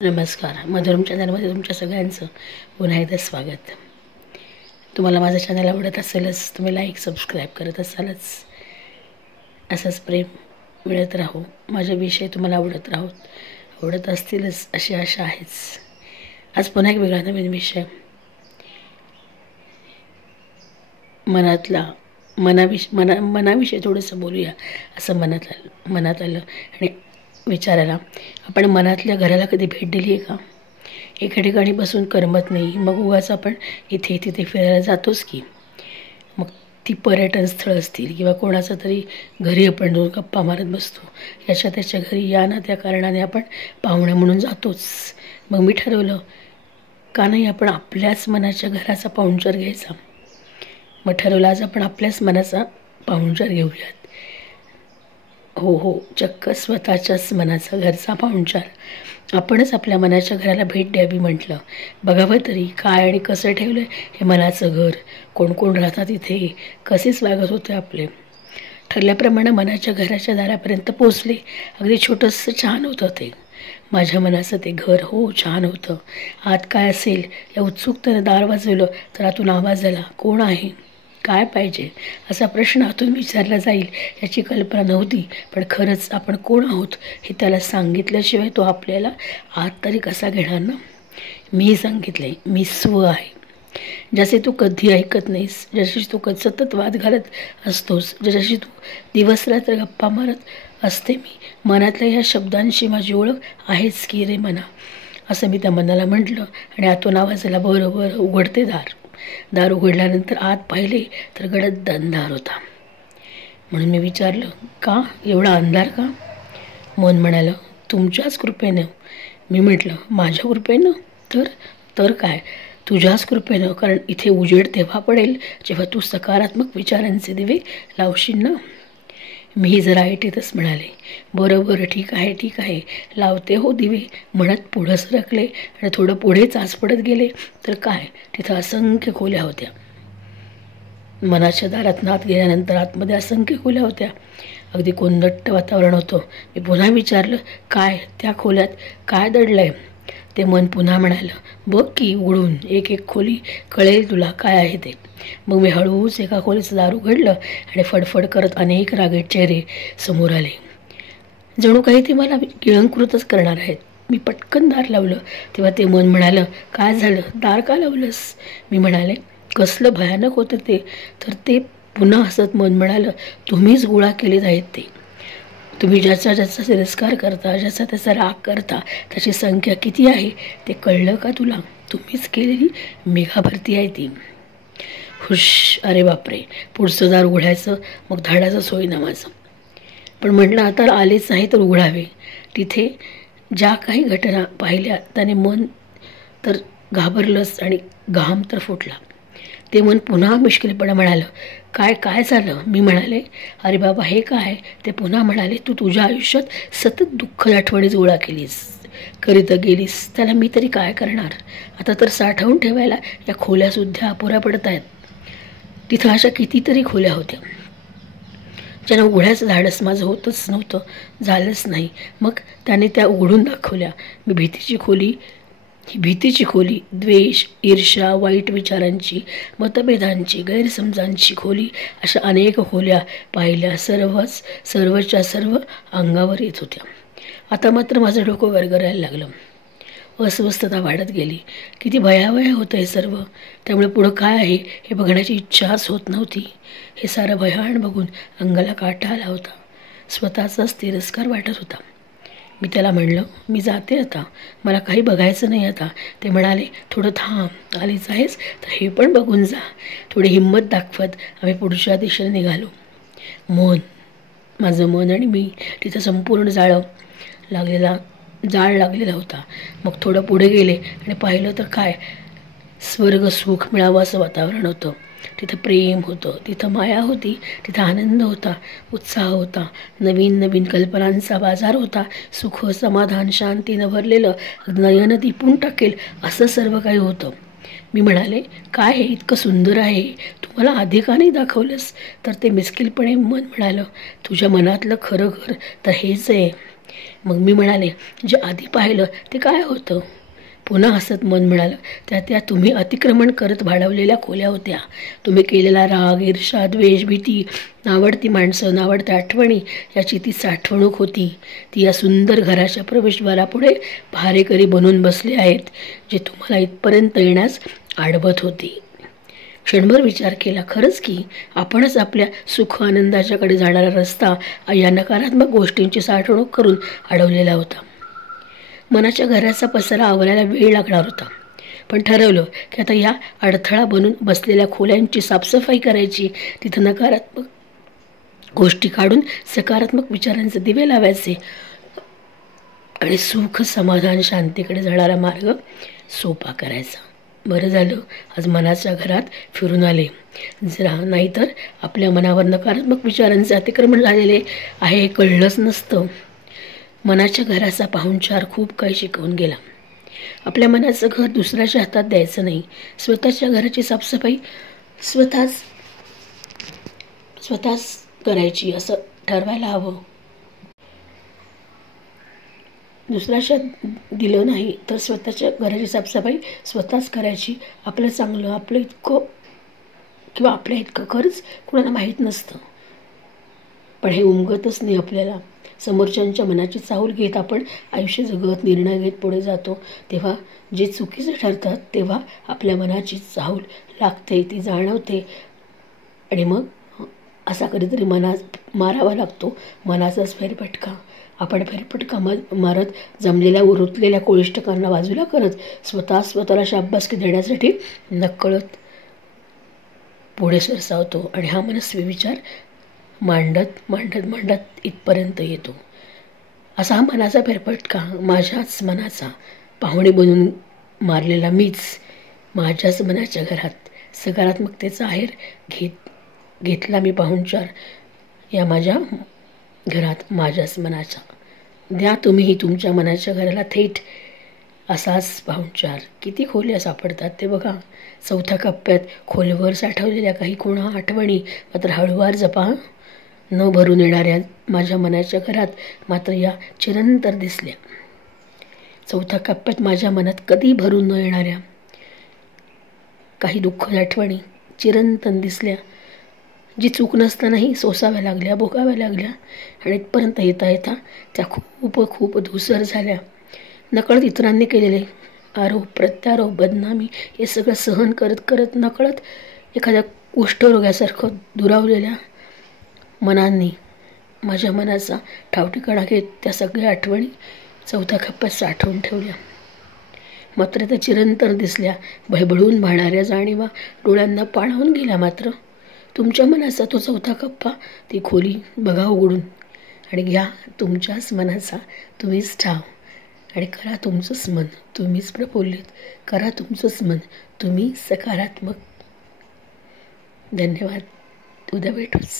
नमस्कार. मधुरम चॅनलमध्ये तुमच्या सगळ्यांचं पुन्हा एकदा स्वागत. तुम्हाला माझं चॅनल आवडत असेलच, तुम्ही लाईक सबस्क्राईब करत असालच, असंच प्रेम मिळत राहो, माझे विषय तुम्हाला आवडत असतीलच अशी आशा आहेच. आज पुन्हा एक वेगळा नवीन विषय, मनाविषयी थोडंसं बोलूया असं मनात आलं आणि विचारायला. आपण मनातल्या घराला कधी भेट दिली आहे का? एका ठिकाणी बसून करमत नाही, मग उगाच आपण इथे तिथे फिरायला जातोच की. मग ती पर्यटन स्थळ असतील किंवा कोणाचं तरी घरी आपण जाऊन गप्पा मारत बसतो, त्याच्या घरी या ना त्या कारणाने आपण पाहुणे म्हणून जातोच. मग मी ठरवलं का नाही आपण आपल्याच मनाच्या घराचा पाहुणचार घ्यायचा. मग ठरवलं आज आपण आपल्याच मनाचा पाहुणचार घेऊयात. हो, चक्क स्वतःच्याच मनाचा घरचा पाहुणचार. आपणच आपल्या मनाच्या घराला भेट द्यावी म्हटलं. बघावं तरी काय आणि कसं ठेवलं हे मनाचं घर, कोण कोण राहतात इथे, कसे स्वागत होते आपले. ठरल्याप्रमाणे मनाच्या घराच्या दारापर्यंत पोचले. अगदी छोटंसं छान होतं ते माझ्या मनाचं ते घर. हो, छान होतं. आत काय असेल या उत्सुकतेनं दार वाजवलं तर आतून आवाज आला, कोण आहे, काय पाहिजे असा प्रश्न आतून विचारला जाईल याची कल्पना नव्हती. पण खरंच आपण कोण आहोत हे त्याला सांगितल्याशिवाय तो आपल्याला आत तरी कसा घेणार ना. मी सांगितले, मी स्व आहे, ज्याचे तू कधी ऐकत नाहीस, ज्याच्याशी तू सतत वाद घालत असतोस, ज्याच्याशी तू दिवस रात्र गप्पा मारत असते. मी मनातल्या ह्या शब्दांशी माझी ओळख आहेच की रे मना, असं मी त्या मनाला म्हटलं. आणि आतून आवाज आला, बरं उघडते दार. दार उघडल्यानंतर आत पाहिले तर गडद अंधार होता. म्हणून मी विचारलं, का एवढा अंधार का? मन म्हणालं, तुमच्याच कृपेनं. मी म्हटलं, माझ्या कृपेनं? तर काय, तुझ्याच कृपेनं. कारण इथे उजेड तेव्हा पडेल जेव्हा तू सकारात्मक विचारांचे दिवे लावशील ना. मी जरा ऐटीतच म्हणाले, बरं ठीक आहे, लावते हो दिवे म्हणत पुढं सरकले. आणि थोडं पुढे चाच पडत गेले तर काय, तिथं असंख्य खोल्या होत्या. मनाच्या दारात आत गेल्यानंतर आतमध्ये असंख्य खोल्या होत्या. अगदी कोंदट्ट वातावरण होतं. मी पुन्हा विचारलं, काय त्या खोल्यात काय दडलंय? ते मन पुन्हा म्हणालं, बघ की उघडून, एक खोली कळेल तुला काय आहे ते. मग मी हळूच एका खोलीचं दार उघडलं आणि फडफड करत अनेक रागीट चेहरे समोर आले. जणू काही ते मला गिळंकृतच करणार आहेत. मी पटकन दार लावलं तेव्हा ते मन म्हणालं, काय झालं, दार का लावलंस? मी म्हणाले, कसलं भयानक होतं ते. तर ते पुन्हा हसत मन म्हणालं, तुम्हीच गोळा केलेत आहेत ते. तुम्ही ज्याचा तिरस्कार करता, ज्याचा त्याचा राग करता, त्याची संख्या किती आहे ते कळलं का तुला? तुम्हीच केलेली मेघा भरती आहे ती. हुश, अरे बापरे. पुढचं दार उघडायचं, मग धाडाचं सोयीनं माझं. पण म्हटलं आता आलेच नाही तर उघडावे. तिथे ज्या काही घटना पाहिल्या त्याने मन तर घाबरलंच आणि घाम तर फुटला. ते मन पुन्हा मुश्किलपणे म्हणालं, काय झालं? मी म्हणाले, अरे बाबा हे काय? ते पुन्हा म्हणाले, तू तुझ्या आयुष्यात सतत दुःख आठवणीच गोळा करीत गेलीस, त्याला मी तरी काय करणार? आता तर साठवून ठेवायला या खोल्यासुद्धा अपुऱ्या पडत आहेत. तिथं अशा कितीतरी खोल्या होत्या ज्यांना उघड्याचं धाडस माझं होतच नव्हतं, झालंच नाही. मग त्याने त्या उघडून दाखवल्या. ही भीतीची खोली, द्वेष, ईर्ष्या, वाईट विचारांची, मतभेदांची, गैरसमजांची खोली, अशा अनेक खोल्या पाहिल्या. सर्वच्या सर्व अंगावर येत होत्या. आता मात्र माझं डोकं गरगरायला लागलं. अस्वस्थता वाढत गेली. किती भयावह होतं हे सर्व. त्यामुळे पुढं काय आहे हे बघण्याची इच्छाच होत नव्हती. हे सारं भयान बघून अंगाला काटा आला होता. स्वतःचाच तिरस्कार वाटत होता. मी त्याला म्हणलं, मी जाते आता, मला काही बघायचं नाही आता. ते म्हणाले, थोडं थांब, आलीच आहेस तर हे पण बघून जा. थोडी हिंमत दाखवत आम्ही पुढच्या दिशेने निघालो. माझं मन आणि मी तिथं संपूर्ण जाळ लागलेला होता. मग थोडं पुढे गेले आणि पाहिलं तर काय, स्वर्ग सुख मिळावं असं वातावरण होतं. तिथं प्रेम होतं, तिथं माया होती, तिथं आनंद होता, उत्साह होता, नवीन कल्पनांचा बाजार होता. सुख, समाधान, शांतीनं भरलेलं, नयन दिपून टाकेल असं सर्व काही होतं. मी म्हणाले, काय हे इतकं सुंदर आहे, तू मला आधी का नाही दाखवलंस? तर ते मिस्किलपणे मन म्हणालं, तुझ्या मनातलं खरं घर तर हेच आहे. मग मी म्हणाले, जे आधी पाहिलं ते काय होतं? पुन्हा हसत मन म्हणालं, त्या तुम्ही अतिक्रमण करत भाडवलेल्या खोल्या होत्या. तुम्ही केलेला राग, ईर्ष्या, द्वेष, भीती, नावडती माणसं, नावडत्या आठवणी याची ती साठवणूक होती. ती या सुंदर घराच्या प्रवेशद्वारापुढे पहारेकरी बनून बसले आहेत, जे तुम्हाला इथपर्यंत येण्यास अडवत होते. क्षणभर विचार केला, खरंच की आपणच आपल्या सुख आनंदाच्याकडे जाणारा रस्ता या नकारात्मक गोष्टींची साठवणूक करून अडवलेला होता. मनाच्या घराचा पसारा आवरायला वेळ लागणार होता, पण ठरवलं की आता या अडथळा बनून बसलेल्या खोल्यांची साफसफाई करायची. तिथं नकारात्मक गोष्टी काढून सकारात्मक विचारांचे दिवे लावायचे आणि सुख, समाधान, शांतीकडे जाणारा मार्ग सोपा करायचा. बरं झालं आज मनाच्या घरात फिरून आले. जरा नाहीतर आपल्या मनावर नकारात्मक विचारांचे अतिक्रमण झालेले आहे हे कळलंच नसतं. मनाच्या घराचा पाहुणचार खूप काही शिकवून गेला. आपल्या मनाचं घर दुसऱ्याच्या हातात द्यायचं नाही. स्वतःच्या घराची साफसफाई स्वतःच करायची असं ठरवायला हवं. दुसऱ्याच्या दिलं नाही तर स्वतःच्या घराची साफसफाई स्वतःच करायची. आपलं चांगलं, आपलं इतकं किंवा आपल्या इतकं खरंच कुणाला माहीत नसतं, पण हे उमगतच नाही आपल्याला. समोरच्यांच्या मनाची चाहूल घेत आपण आयुष्य जगत, निर्णय घेत पुढे जातो, तेव्हा जे चुकीचे ठरतात तेव्हा आपल्या मनाची चाहूल लागते, ती जाणवते आणि मग असा कधीतरी मारावा लागतो मनाचाच फेरफटका. आपण फेरफटका मारत जमलेल्या रुतलेल्या कोळिष्टकांना बाजूला करत स्वतःला शाबासकी देण्यासाठी नकळत पुढे सरसावतो आणि हा मनस्वी विचार मांडत इथपर्यंत येतो. असा हा मनाचा फेरफटका माझ्याच मनाचा पाहुणे बनून मारलेला मीच माझ्याच मनाच्या घरात सकारात्मकतेचा आहेर घेतला मी पाहुणचार या माझ्या घरात माझ्याच मनाचा. द्या तुम्हीही तुमच्या मनाच्या घराला थेट असाच पाहुणचार. किती खोल्या सापडतात ते बघा. 4थ्या कप्प्यात खोलवर साठवलेल्या काही खुणा, आठवणी मात्र हळूवार जपा. न भरून येणाऱ्या माझ्या मनाच्या घरात मात्र या चिरंतर दिसल्या. 4थ्या कप्प्यात माझ्या मनात कधी भरून न येणाऱ्या काही दुःख आठवणी चिरंतन दिसल्या, जी चूक नसतानाही सोसाव्या लागल्या, भोगाव्या लागल्या आणि इथपर्यंत येता त्या खूप धूसर झाल्या. नकळत इतरांनी केलेले आरोप, प्रत्यारोप, बदनामी हे सगळं सहन करत नकळत एखाद्या कुष्ठरोग्यासारखं दुरावलेल्या मनांनी माझ्या मनाचा ठावठिकाणा घेत त्या सगळ्या आठवणी 4थ्या कप्प्यात साठवून ठेवल्या. मात्र त्या चिरंतर दिसल्या, भयभळून वाहणाऱ्या जाणीवा डोळ्यांना पाणावून गेल्या. मात्र तुमच्या मनाचा तो 4था कप्पा, ती खोली बघा उघडून आणि घ्या तुमच्याच मनाचा तुम्हीच ठाव आणि करा तुमचंच मन तुम्हीच प्रफुल्लित, करा तुमचंच मन तुम्ही सकारात्मक. धन्यवाद. उद्या भेटूच.